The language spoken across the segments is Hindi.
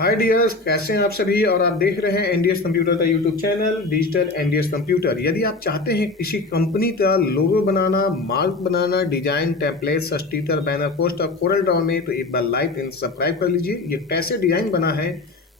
हाय डियर्स, कैसे हैं आप सभी। और आप देख रहे हैं एनडीएस कंप्यूटर का YouTube channel digital NDS computer. यदि आप चाहते हैं किसी कंपनी का लोगो बनाना, मार्क बनाना, design, template, sticker, banner, poster, Corel Draw में, तो एक बार लाइक एंड सब्सक्राइब कर लीजिए। ये कैसे डिजाइन बना है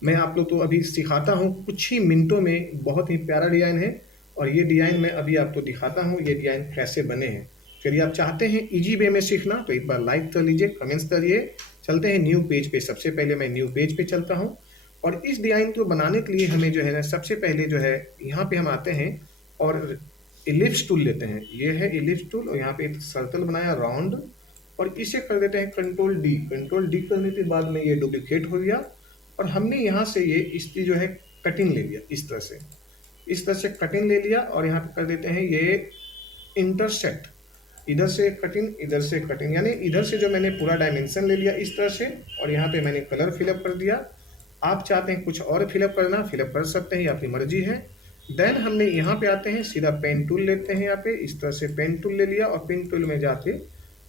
मैं आप लोग को अभी सिखाता हूँ कुछ ही मिनटों में। बहुत ही प्यारा डिजाइन है और ये डिजाइन मैं अभी आपको दिखाता हूँ ये डिजाइन कैसे बने हैं। यदि आप चाहते हैं इजी वे में सीखना तो एक बार लाइक कर लीजिए, कमेंट्स करिए। चलते हैं न्यू पेज पे। सबसे पहले मैं न्यू पेज पे चलता हूँ और इस डिजाइन को बनाने के लिए हमें जो है ना, सबसे पहले जो है यहाँ पे हम आते हैं और इलिप्स टूल लेते हैं। ये है इलिप्स टूल और यहाँ पे एक सर्कल बनाया राउंड और इसे कर देते हैं कंट्रोल डी। कंट्रोल डी करने के बाद में ये डुप्लीकेट हो गया और हमने यहाँ से ये इसकी जो है कटिंग ले लिया। इस तरह से कटिंग ले लिया और यहाँ पे कर देते हैं ये इंटरसेक्ट। इधर से कटिंग, इधर से कटिंग, यानी इधर से जो मैंने पूरा डायमेंशन ले लिया इस तरह से और यहाँ पे मैंने कलर फिलअप कर दिया। आप चाहते हैं कुछ और फिलअप करना, फिलअप कर सकते हैं, ये आपकी मर्जी है। देन हमने यहाँ पे आते हैं, सीधा पेन टूल लेते हैं। यहाँ पे इस तरह से पेन टूल ले लिया और पेन टूल में जाके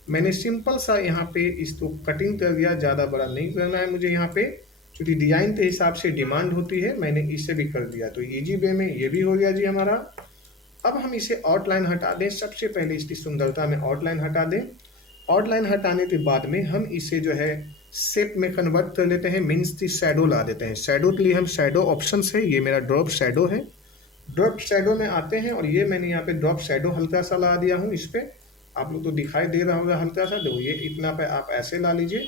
मैंने सिंपल सा यहाँ पे इसको कटिंग कर दिया। ज़्यादा बड़ा नहीं करना है मुझे यहाँ पे, क्योंकि डिजाइन के हिसाब से डिमांड होती है। मैंने इससे भी कर दिया तो इजी वे में ये भी हो गया जी हमारा। अब हम इसे आउटलाइन हटा दें। सबसे पहले इसकी सुंदरता में आउटलाइन हटा दें। आउटलाइन हटाने के बाद में हम इसे जो है शेप में कन्वर्ट कर लेते हैं, मीन्स की शैडो ला देते हैं। शैडो के लिए हम शैडो ऑप्शंस है, ये मेरा ड्रॉप शैडो है। ड्रॉप शैडो में आते हैं और ये मैंने यहाँ पे ड्रॉप शैडो हल्का सा ला दिया हूँ। इस पे आप लोग तो दिखाई दे रहा होगा हल्का सा, देखो ये इतना पे आप ऐसे ला लीजिए,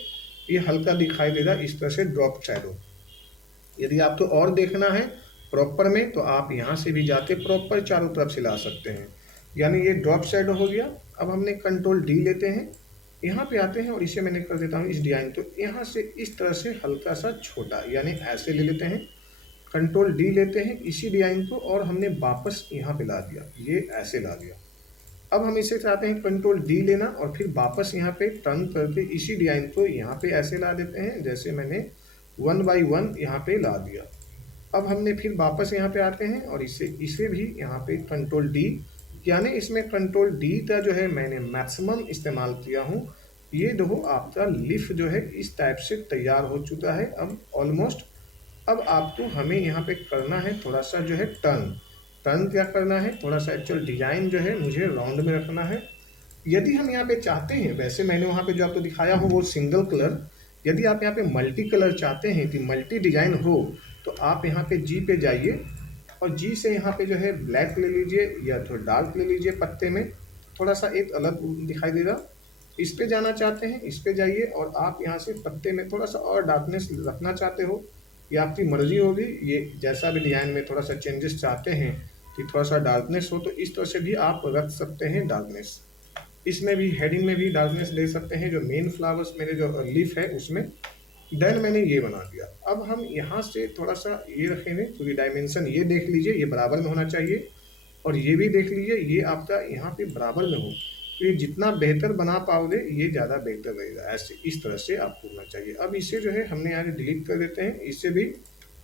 ये हल्का दिखाई देगा इस तरह से ड्रॉप शैडो। यदि आपको और देखना है प्रॉपर में तो आप यहाँ से भी जाके प्रॉपर चारों तरफ से ला सकते हैं। यानी ये ड्रॉप शैडो हो गया। अब हमने कंट्रोल डी लेते हैं, यहाँ पे आते हैं और इसे मैंने कर देता हूँ इस डिजाइन तो यहाँ से इस तरह से हल्का सा छोटा, यानी ऐसे ले लेते हैं। कंट्रोल डी लेते हैं इसी डिजाइन को और हमने वापस यहाँ पे ला दिया, ये ऐसे ला दिया। अब हम इसे चाहते हैं कंट्रोल डी लेना और फिर वापस यहाँ पे टर्न करके इसी डिजाइन को यहाँ पे ऐसे ला देते हैं, जैसे मैंने 1 बाई 1 यहाँ पे ला दिया। अब हमने फिर वापस यहाँ पे आते हैं और इसे भी यहाँ पे कंट्रोल डी, यानी इसमें कंट्रोल डी का जो है मैंने मैक्सिमम इस्तेमाल किया हूँ। ये देखो आपका लिफ जो है इस टाइप से तैयार हो चुका है अब ऑलमोस्ट। अब आपको हमें यहाँ पे करना है थोड़ा सा जो है टर्न। टर्न क्या करना है, थोड़ा सा एक्चुअल डिजाइन जो है मुझे राउंड में रखना है। यदि हम यहाँ पे चाहते हैं, वैसे मैंने वहाँ पे जो आपको दिखाया हो वो सिंगल कलर, यदि आप यहाँ पे मल्टी कलर चाहते हैं कि मल्टी डिजाइन हो तो आप यहाँ पे जी पे जाइए और जी से यहाँ पे जो है ब्लैक ले लीजिए या थोड़ा डार्क ले लीजिए। पत्ते में थोड़ा सा एक अलग दिखाई देगा। इस पे जाना चाहते हैं, इस पे जाइए और आप यहाँ से पत्ते में थोड़ा सा और डार्कनेस रखना चाहते हो, ये आपकी मर्जी होगी। ये जैसा भी डिजाइन में थोड़ा सा चेंजेस चाहते हैं कि थोड़ा सा डार्कनेस हो तो इस तरह से भी आप रख सकते हैं डार्कनेस। इसमें भी हेडिंग में भी डार्कनेस दे सकते हैं, जो मेन फ्लावर्स मेरे जो लीफ है उसमें। देन मैंने ये बना दिया। अब हम यहाँ से थोड़ा सा ये रखेंगे क्योंकि डायमेंशन ये देख लीजिए ये बराबर में होना चाहिए और ये भी देख लीजिए ये आपका यहाँ पे बराबर में हो, तो ये जितना बेहतर बना पाओगे ये ज़्यादा बेहतर रहेगा। ऐसे इस तरह से आपको होना चाहिए। अब इसे जो है हमने यहाँ डिलीट कर देते हैं, इसे भी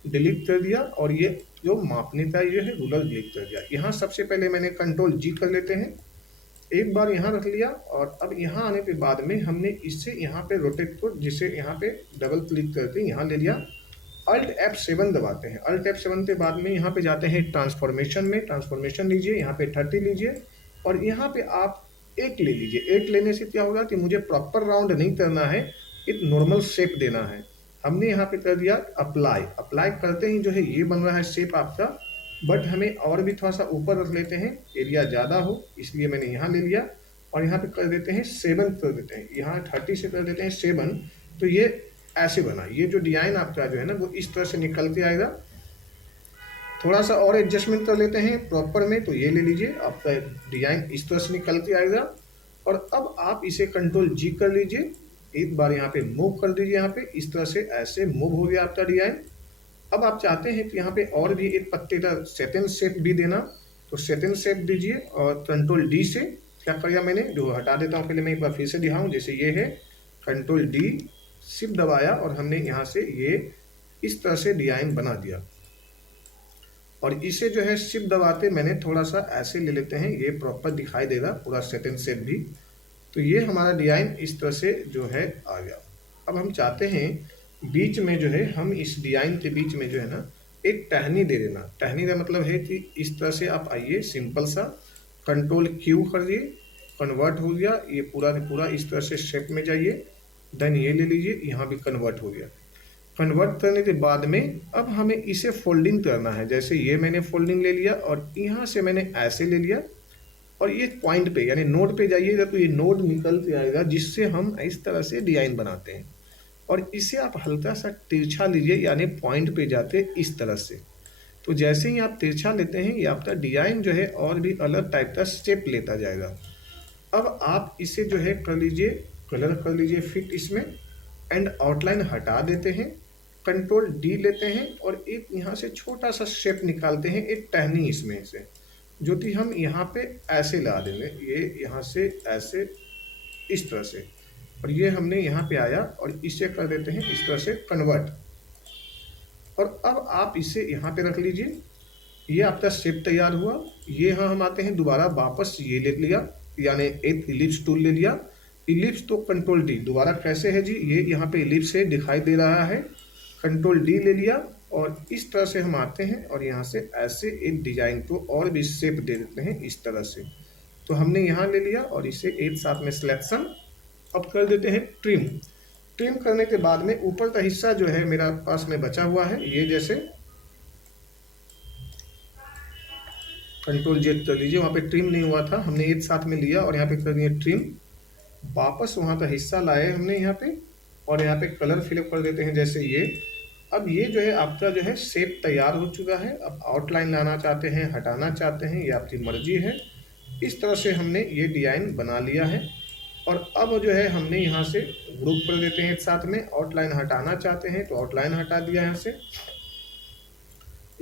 डिलीट कर दिया और ये जो मापने का ये है रूलर डिलीट कर दिया। यहाँ सबसे पहले मैंने कंट्रोल जी कर लेते हैं, एक बार यहाँ रख लिया और अब यहाँ आने के बाद में हमने इससे यहाँ पे रोटेट को, जिसे यहाँ पे डबल क्लिक करके यहाँ ले लिया। अल्ट F7 दबाते हैं। अल्ट F7 के बाद में यहाँ पे जाते हैं ट्रांसफॉर्मेशन में। ट्रांसफॉर्मेशन लीजिए, यहाँ पे 30 लीजिए और यहाँ पे आप 1 ले लीजिए। 1 लेने से क्या होगा कि मुझे प्रॉपर राउंड नहीं करना है, एक नॉर्मल शेप देना है। हमने यहाँ पे कर दिया अप्लाई। अप्लाई करते ही जो है ये बन रहा है शेप आपका, बट हमें और भी थोड़ा सा ऊपर रख लेते हैं, एरिया ज़्यादा हो इसलिए मैंने यहाँ ले लिया और यहाँ पे कर देते हैं 7 कर देते हैं। यहाँ 30 से कर देते हैं 7, तो ये ऐसे बना। ये जो डिजाइन आपका जो है ना वो इस तरह से निकल के आएगा। थोड़ा सा और एडजस्टमेंट कर लेते हैं प्रॉपर में, तो ये ले लीजिए, आपका डिजाइन इस तरह से निकल के आएगा। और अब आप इसे कंट्रोल जी कर लीजिए, एक बार यहाँ पे मूव कर दीजिए। यहाँ पे इस तरह से ऐसे मूव हो गया आपका डिजाइन। अब आप चाहते हैं कि यहाँ पे और भी एक पत्ते का सेकंड शेप भी देना, तो सेकंड शेप दीजिए और कंट्रोल डी से क्या किया मैंने, जो हटा देता हूँ पहले मैं एक बार फिर से दिखाऊँ। जैसे ये है कंट्रोल डी, शिफ्ट दबाया और हमने यहाँ से ये इस तरह से डिजाइन बना दिया। और इसे जो है शिफ्ट दबाते मैंने थोड़ा सा ऐसे ले लेते हैं, ये प्रॉपर दिखाई देगा पूरा सेकंड शेप भी। तो ये हमारा डिजाइन इस तरह से जो है आ गया। अब हम चाहते हैं बीच में जो है हम इस डिजाइन के बीच में जो है ना एक टहनी दे देना। टहनी का मतलब है कि इस तरह से आप आइए, सिंपल सा कंट्रोल क्यू करिए, कन्वर्ट हो गया ये पूरा का पूरा, इस तरह से शेप में जाइए, देन ये ले लीजिए, यहाँ भी कन्वर्ट हो गया। कन्वर्ट करने के बाद में अब हमें इसे फोल्डिंग करना है। जैसे ये मैंने फोल्डिंग ले लिया और यहाँ से मैंने ऐसे ले लिया और ये पॉइंट पे यानी नोड पे जाइएगा तो ये नोड निकल के आएगा, जिससे हम इस तरह से डिजाइन बनाते हैं। और इसे आप हल्का सा तिरछा लीजिए, यानी पॉइंट पे जाते इस तरह से। तो जैसे ही आप तिरछा लेते हैं ये आपका डिजाइन जो है और भी अलग टाइप का शेप लेता जाएगा। अब आप इसे जो है कर लीजिए, कलर कर लीजिए फिट इसमें, एंड आउटलाइन हटा देते हैं, कंट्रोल डी लेते हैं और एक यहाँ से छोटा सा शेप निकालते हैं, एक टहनी इसमें से, जो कि हम यहाँ पे ऐसे ला देंगे, ये यहाँ से ऐसे इस तरह से, और ये हमने यहाँ पे आया और इसे कर देते हैं इस तरह से कन्वर्ट। और अब आप इसे यहाँ पे रख लीजिए, ये आपका शेप तैयार हुआ। ये यहाँ हम आते हैं दोबारा वापस, ये ले लिया यानी एक इलिप्स टूल ले लिया, इलिप्स तो कंट्रोल डी, दोबारा कैसे है जी, ये यहाँ पे इलिप्स से दिखाई दे रहा है, कंट्रोल डी ले लिया और इस तरह से हम आते हैं और यहाँ से ऐसे एक डिजाइन को और भी शेप दे देते हैं इस तरह से। तो हमने यहाँ ले लिया और इसे एक साथ में सिलेक्शन, अब कर देते हैं ट्रिम। ट्रिम करने के बाद में ऊपर का हिस्सा जो है मेरा पास में बचा हुआ है, ये जैसे कंट्रोल जेड कर लीजिए, वहाँ पे ट्रिम नहीं हुआ था, हमने एक साथ में लिया और यहाँ पे कर दिया ट्रिम, वापस वहाँ का हिस्सा लाए हमने यहाँ पे और यहाँ पे कलर फिलअप कर देते हैं जैसे ये। अब ये जो है आपका जो है शेप तैयार हो चुका है। अब आउटलाइन लाना चाहते हैं, हटाना चाहते हैं, ये आपकी मर्जी है। इस तरह से हमने ये डिजाइन बना लिया है और अब जो है हमने यहाँ से ग्रुप कर देते हैं एक साथ में, आउटलाइन हटाना चाहते हैं तो आउटलाइन हटा दिया यहाँ से,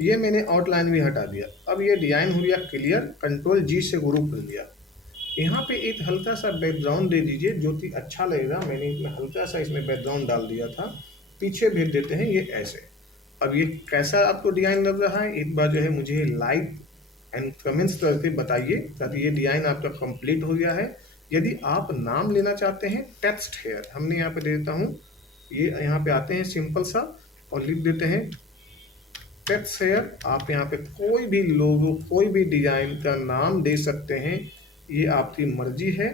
ये मैंने आउटलाइन भी हटा दिया। अब ये डिजाइन हो गया क्लियर, कंट्रोल जी से ग्रुप कर दिया। यहाँ पे एक हल्का सा बैकग्राउंड दे दीजिए जो कि अच्छा लगेगा, मैंने इसमें हल्का सा इसमें बैकग्राउंड डाल दिया था, पीछे भेज देते हैं ये ऐसे। अब ये कैसा आपको डिजाइन लग रहा है, एक बार जो है मुझे लाइक एंड कमेंट्स करके बताइए, ताकि ये डिजाइन आपका कंप्लीट हो गया है। यदि आप नाम लेना चाहते हैं टेक्स्ट हेयर, हमने यहाँ पे दे देता हूँ, ये यहाँ पे आते हैं सिंपल सा और लिख देते हैं टेक्स्ट हेयर। आप यहाँ पे कोई भी लोगो, कोई भी डिजाइन का नाम दे सकते हैं, ये आपकी मर्जी है।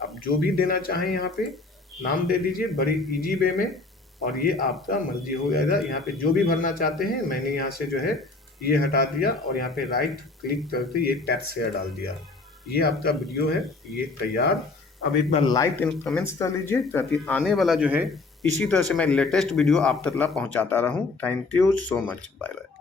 आप जो भी देना चाहें यहाँ पे नाम दे दीजिए बड़ी इजी वे में और ये आपका मर्जी हो जाएगा। यहाँ पे जो भी भरना चाहते हैं, मैंने यहाँ से जो है ये हटा दिया और यहाँ पे राइट क्लिक करके ये टेक्स्ट हेयर डाल दिया। ये आपका वीडियो है, ये तैयार। अब एक बार लाइक एंड कमेंट्स कर लीजिए ताकि आने वाला जो है इसी तरह से मैं लेटेस्ट वीडियो आप तक पहुँचाता रहूँ। Thank you so much, bye bye.